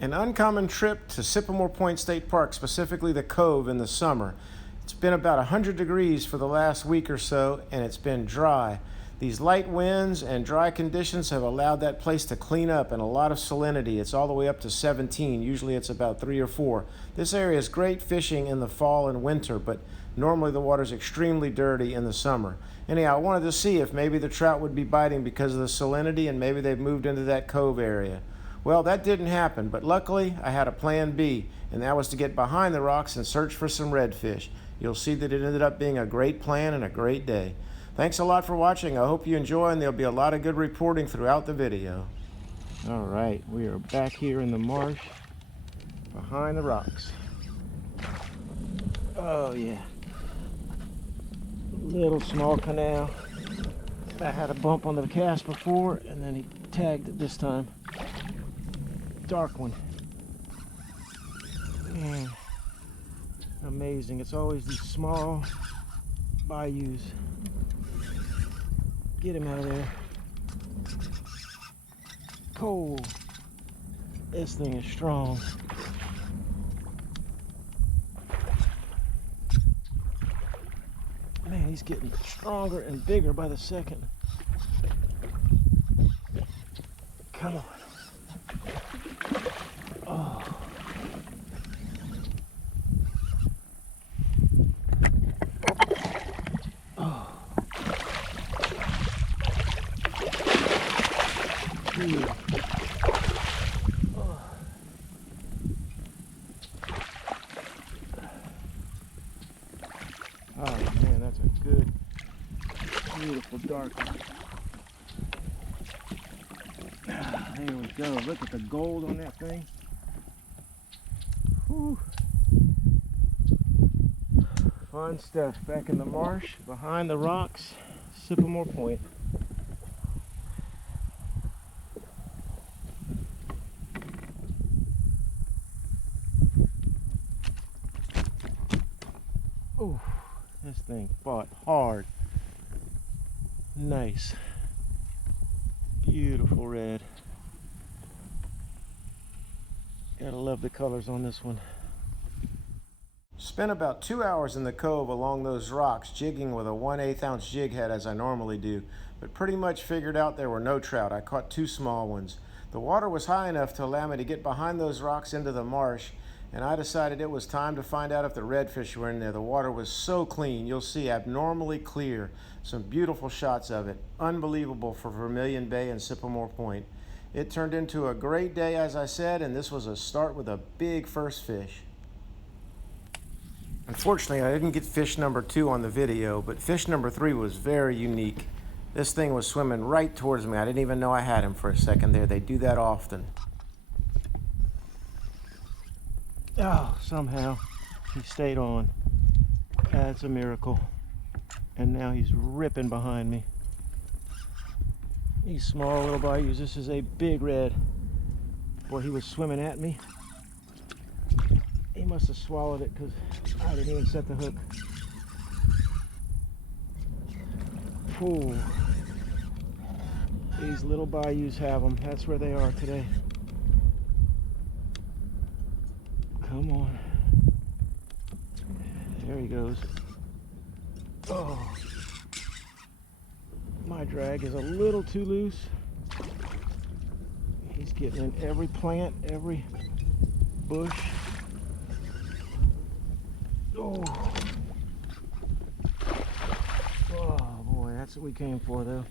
An uncommon trip to Cypremort Point State Park, specifically the Cove, in the summer. It's been about 100 degrees for the last week or so, and it's been dry. These light winds and dry conditions have allowed that place to clean up, and a lot of salinity. It's all the way up to 17. Usually it's about 3 or 4. This area is great fishing in the fall and winter, but normally the water's extremely dirty in the summer. Anyhow, I wanted to see if maybe the trout would be biting because of the salinity, and maybe they've moved into that cove area. Well, that didn't happen, but luckily I had a plan B, and that was to get behind the rocks and search for some redfish. You'll see that it ended up being a great plan and a great day. Thanks a lot for watching. I hope you enjoy, and there'll be a lot of good reporting throughout the video. All right, we are back here in the marsh behind the rocks. Oh yeah, little small canal. I had a bump on the cast before, and then he tagged it this time. Dark one. Man, amazing. It's always these small bayous. Get him out of there. Cove. This thing is strong. Man, he's getting stronger and bigger by the second. Come on. Oh. Oh. Yeah. Oh. Oh man, that's a good, beautiful dark one. There we go. Look at the gold on that thing. Whew. Fun stuff back in the marsh, behind the rocks, Cypremort Point. Oh, this thing fought hard. Nice. Beautiful red. Gotta love the colors on this one. Spent about 2 hours in the cove along those rocks, jigging with a 1/8 ounce jig head as I normally do, but pretty much figured out there were no trout. I caught 2 small ones. The water was high enough to allow me to get behind those rocks into the marsh, and I decided it was time to find out if the redfish were in there. The water was so clean, you'll see, abnormally clear. Some beautiful shots of it. Unbelievable for Vermilion Bay and Cypremort Point. It turned into a great day, as I said, and this was a start with a big first fish. Unfortunately, I didn't get fish number 2 on the video, but fish number 3 was very unique. This thing was swimming right towards me. I didn't even know I had him for a second there. They do that often. Oh, somehow he stayed on. That's a miracle. And now he's ripping behind me. These small little bayous. This is a big red. Boy, he was swimming at me. He must have swallowed it because I didn't even set the hook. Ooh. These little bayous have them. That's where they are today. Come on. There he goes. Oh. My drag is a little too loose. He's getting in every plant, every bush. Oh. Oh boy, that's what we came for though.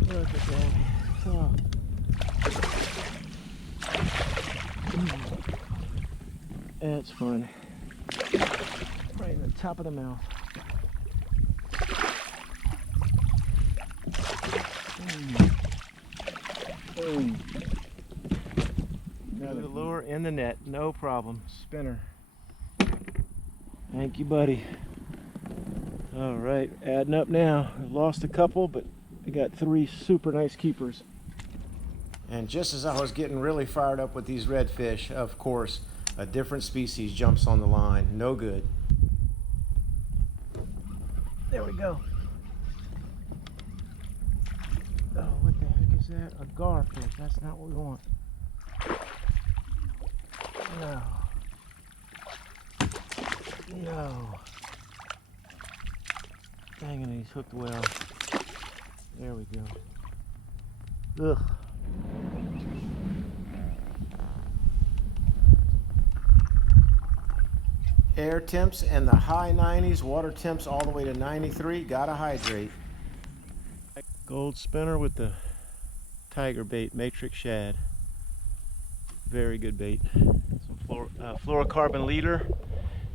Look at that. Oh. That's fun. Right in the top of the mouth. Boom. Another lure in the net, no problem. Spinner. Thank you, buddy. All right, adding up now. I've lost a couple, but I got 3 super nice keepers. And just as I was getting really fired up with these redfish, of course, a different species jumps on the line. No good. There we go. Oh, what the heck is is that? A garfish. That's not what we want. No. No. Dang it, he's hooked well. There we go. Ugh. Air temps in the high 90s, water temps all the way to 93. Gotta hydrate. Gold spinner with the tiger bait, matrix shad. Very good bait. Some fluorocarbon leader,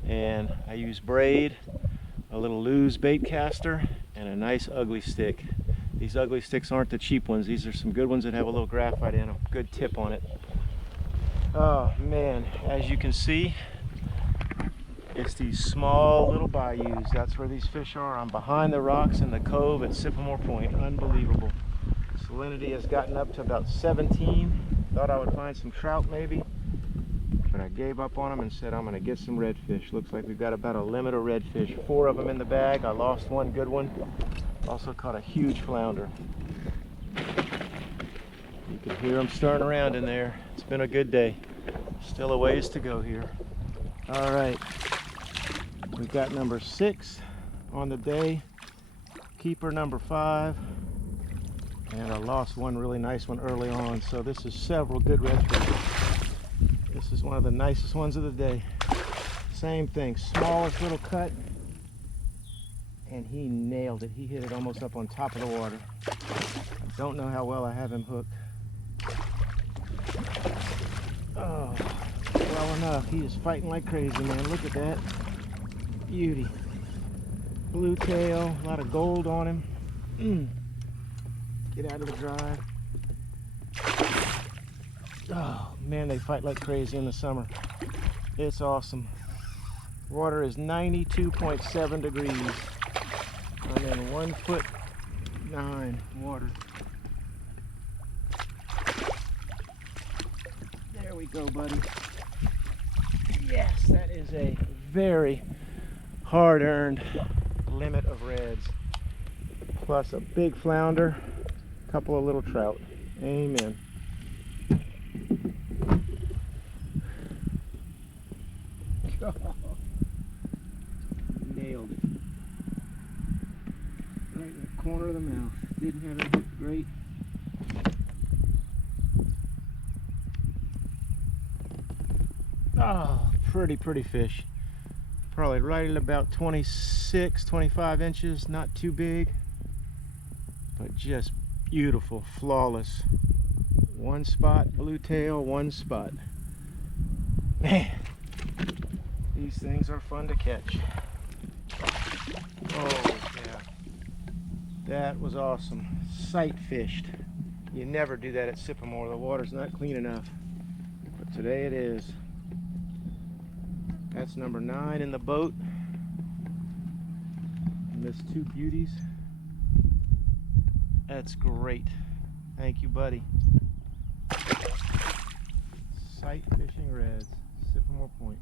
and I use braid, a little loose bait caster, and a nice ugly stick. These ugly sticks aren't the cheap ones. These are some good ones that have a little graphite in them. Good tip on it. Oh man, as you can see, it's these small little bayous. That's where these fish are. I'm behind the rocks in the cove at Cypremort Point. Unbelievable. Salinity has gotten up to about 17. Thought I would find some trout maybe, but I gave up on them and said I'm going to get some redfish. Looks like we've got about a limit of redfish. 4 of them in the bag. I lost one good one. Also caught a huge flounder. You can hear them stirring around in there. It's been a good day. Still a ways to go here. All right. We've got number 6 on the day, keeper number 5, and I lost one really nice one early on, so this is several good redfish. This is one of the nicest ones of the day. Same thing, smallest little cut, and he nailed it. He hit it almost up on top of the water. I don't know how well I have him hooked. Oh, well enough. He is fighting like crazy, man. Look at that. Beauty. Blue tail, a lot of gold on him. Get out of the drive. Oh man, they fight like crazy in the summer. It's awesome. Water is 92.7 degrees. I'm in 1'9" water. There we go, buddy. Yes, that is a very hard-earned limit of reds, plus a big flounder, a couple of little trout. Amen. Nailed it. Right in the corner of the mouth. Didn't have it hooked great. Oh, pretty fish. Probably right at about 26, 25 inches. Not too big, but just beautiful, flawless. One spot, blue tail, one spot. Man, these things are fun to catch. Oh yeah, that was awesome. Sight fished. You never do that at Cypremort. The water's not clean enough, but today it is. That's number 9 in the boat. Missed 2 beauties. That's great. Thank you, buddy. Sight fishing reds, Cypremort Point.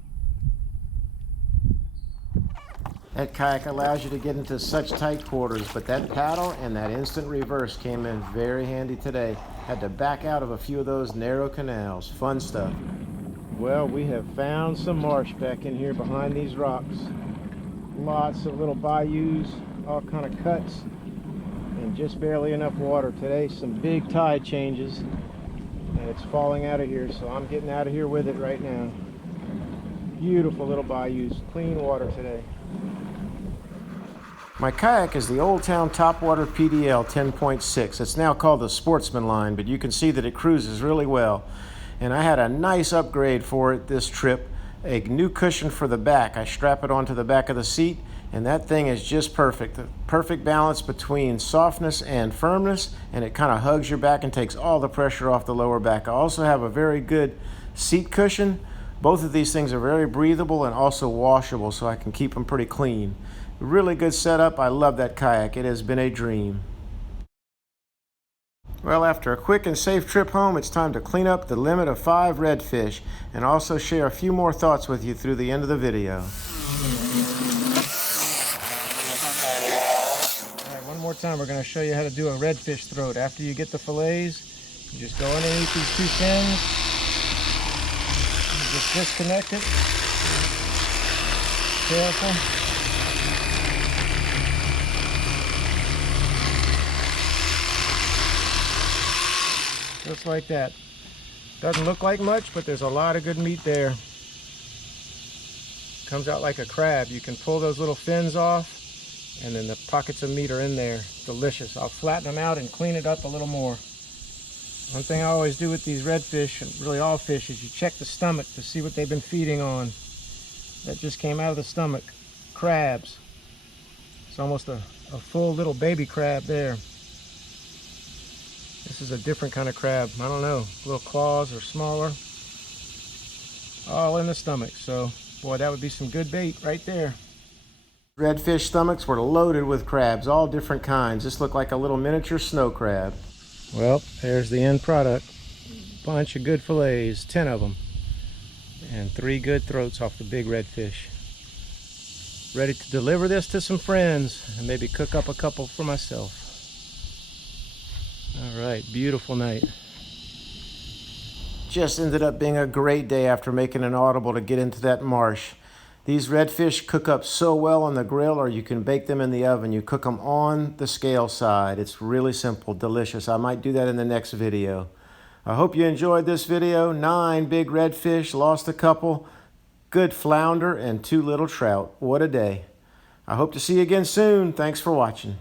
That kayak allows you to get into such tight quarters, but that paddle and that instant reverse came in very handy today. Had to back out of a few of those narrow canals. Fun stuff. Well, we have found some marsh back in here behind these rocks. Lots of little bayous, all kind of cuts, and just barely enough water. Today, some big tide changes, and it's falling out of here, so I'm getting out of here with it right now. Beautiful little bayous, clean water today. My kayak is the Old Town Topwater PDL 10.6. It's now called the Sportsman line, but you can see that it cruises really well. And I had a nice upgrade for it this trip, a new cushion for the back. I strap it onto the back of the seat, and that thing is just perfect. The perfect balance between softness and firmness, and it kind of hugs your back and takes all the pressure off the lower back. I also have a very good seat cushion. Both of these things are very breathable and also washable, so I can keep them pretty clean. Really good setup. I love that kayak. It has been a dream. Well, after a quick and safe trip home, it's time to clean up the limit of 5 redfish and also share a few more thoughts with you through the end of the video. All right, one more more time, we're going to show you how to do a redfish throat. After you get the fillets, you just go underneath these two fins, you just disconnect it. Careful. Just like that. Doesn't look like much, but there's a lot of good meat there. Comes out like a crab. You can pull those little fins off, and then the pockets of meat are in there. Delicious. I'll flatten them out and clean it up a little more. One thing I always do with these redfish, and really all fish, is you check the stomach to see what they've been feeding on. That just came out of the stomach. Crabs. It's almost a full little baby crab there. This is a different kind of crab. I don't know, little claws or smaller. All in the stomach. So, boy, that would be some good bait right there. Redfish stomachs were loaded with crabs, all different kinds. This looked like a little miniature snow crab. Well, there's the end product. Bunch of good fillets, 10 of them. And 3 good throats off the big redfish. Ready to deliver this to some friends and maybe cook up a couple for myself. All right, beautiful night. Just ended up being a great day after making an audible to get into that marsh. These redfish cook up so well on the grill, or you can bake them in the oven. You cook them on the scale side. It's really simple, delicious. I might do that in the next video. I hope you enjoyed this video. 9 big redfish, lost a couple, good flounder, and 2 little trout. What a day. I hope to see you again soon. Thanks for watching.